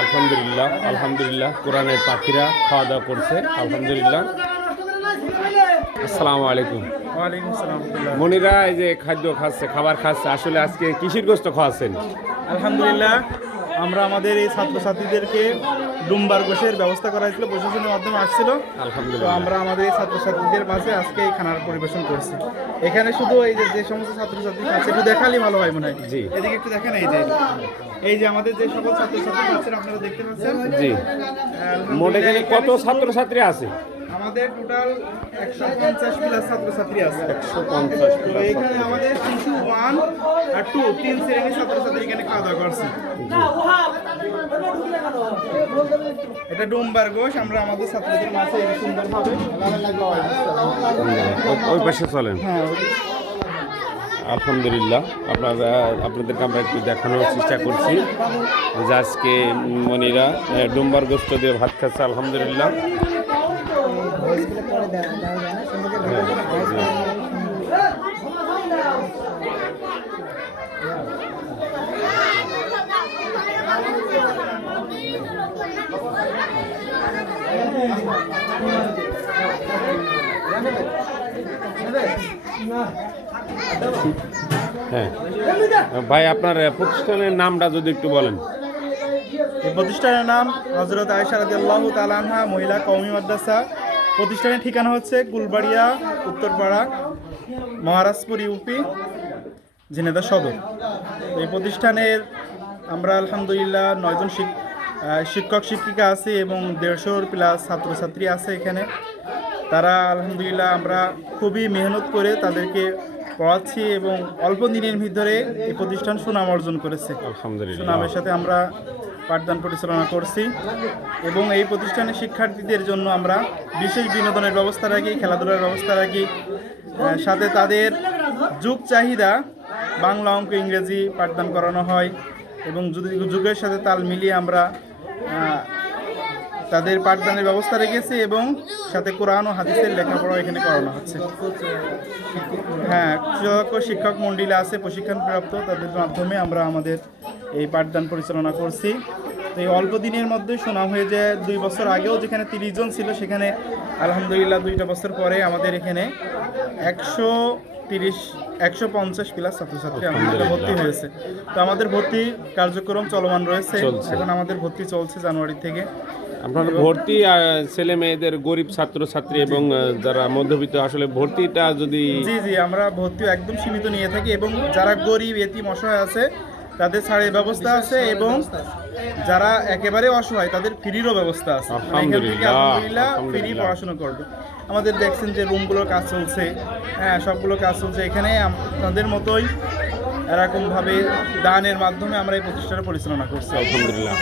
আলহামদুলিল্লাহ আলহামদুলিল্লাহ, কোরআনের পাখিরা খাওয়া দাওয়া করছে, আলহামদুলিল্লাহ। আসসালামু আলাইকুম। মনিরা এই যে খাদ্য খাচ্ছে, খাবার খাচ্ছে, আসলে আজকে কিসির গোস্ত খাওয়াচ্ছেন। আলহামদুলিল্লাহ। আমরা আমাদের এই ছাত্রছাত্রীদেরকে ডুমবার গোষের ব্যবস্থা করা হয়েছিল প্রশাসনের মাধ্যমে আসছিল। তো আমরা আমাদের এই ছাত্রছাত্রীদের মাঝে আজকে এই খানার পরিবেশন করছি। এখানে শুধু এই যে যে সমস্ত ছাত্রছাত্রী আছে একটু দেখালেই ভালো হয় মনে হয়। এদিকে একটু দেখেন এই যে। এই যে আমাদের যে সকল ছাত্রছাত্রী খাচ্ছেন আপনারা দেখতে পাচ্ছেন। জি। মোট এখানে কত ছাত্রছাত্রী আছে? আমাদের টোটাল একশো পঞ্চাশ প্লাস ছাত্রছাত্রী আছে। একশো পঞ্চাশ এখানে আমাদের শিশু ওয়ান আর টু তিন শ্রেণির ছাত্রছাত্রী এখানে খাওয়া দাওয়া করছে। এটা ডোমবার ঘোষ আমরা আমাদের ছাত্রদের মাঝে সুন্দরভাবে ওই পাশে চলেন। হ্যাঁ আলহামদুলিল্লাহ আপনারা আপনাদেরকে আমরা একটু দেখানোর চেষ্টা করছি যে আজকে মনিরা ডুম্বার গোস্ত দিয়ে ভাত খাচ্ছে আলহামদুলিল্লাহ। হ্যাঁ। ভাই, আপনার প্রতিষ্ঠানের নামটা যদি একটু বলেন। প্রতিষ্ঠানের নাম হজরত আয়সা রাজি আল্লাহ তালানহা মহিলা কৌমি মাদ্রাসা। প্রতিষ্ঠানের ঠিকানা হচ্ছে গুলবাড়িয়া উত্তরপাড়া মহারাজপুর ইউপি ঝিনেদা সদর। এই প্রতিষ্ঠানের আমরা আলহামদুলিল্লাহ নয়জন শিক- শিক্ষক শিক্ষিকা আছে এবং দেড়শোর প্লাস ছাত্রছাত্রী আছে এখানে। তারা আলহামদুলিল্লাহ আমরা খুবই মেহনত করে তাদেরকে পড়াচ্ছি এবং অল্প দিনের ভিতরে এই প্রতিষ্ঠান সুনাম অর্জন করেছে। আলহামদুলিল্লাহ। সুনামের সাথে আমরা পাঠদান পরিচালনা করছি এবং এই প্রতিষ্ঠানের শিক্ষার্থীদের জন্য আমরা বিশেষ বিনোদনের ব্যবস্থা রাখি, খেলাধুলার ব্যবস্থা রাখি। সাথে তাদের যুগ চাহিদা, বাংলা অঙ্ক, ইংরেজি পাঠদান করানো হয় এবং যুগের সাথে তাল মিলিয়ে আমরা তাদের পাঠদানের ব্যবস্থা রেখেছি এবং সাথে কোরআন ও হাদিসের লেখাপড়া এখানে করানো হচ্ছে। হ্যাঁ শিক্ষক মন্ডলী আছে, প্রশিক্ষণপ্রাপ্ত, তাদের মাধ্যমে আমরা আমাদের এই পাঠদান পরিচালনা করছি। তো এই অল্প দিনের মধ্যে শোনা হয়ে যে দুই বছর আগেও যেখানে তিরিশ জন ছিল সেখানে আলহামদুলিল্লাহ দুইটা বছর পরে আমাদের এখানে একশো তিরিশ একশো পঞ্চাশ প্লাস ছাত্রছাত্রী আমাদের ভর্তি হয়েছে। তো আমাদের ভর্তি কার্যক্রম চলমান রয়েছে। এখন আমাদের ভর্তি চলছে জানুয়ারি থেকে। আপনার ভর্তি ছেলে মেয়েদের গরিব ছাত্রছাত্রী এবং যারা মধ্যবিত্ত আসলে ভর্তিটা যদি জি জি আমরা ভর্তিও একদম সীমিত নিয়ে থাকি এবং যারা গরিব এতিম অসহায় আছে তাদের ছাড়ের ব্যবস্থা আছে এবং যারা একেবারে অসহায় তাদের ফ্রিরও ব্যবস্থা আছে। মানে আলহামদুলিল্লাহ, ফ্রি পড়াশোনা করবে। আমাদের দেখছেন যে রুমগুলোর কাজ চলছে। হ্যাঁ সবগুলো কাজ চলছে। এখানে তাদের মতোই এরকমভাবে দানের মাধ্যমে আমরা এই প্রতিষ্ঠাটা পরিচালনা করছি। আলহামদুলিল্লাহ।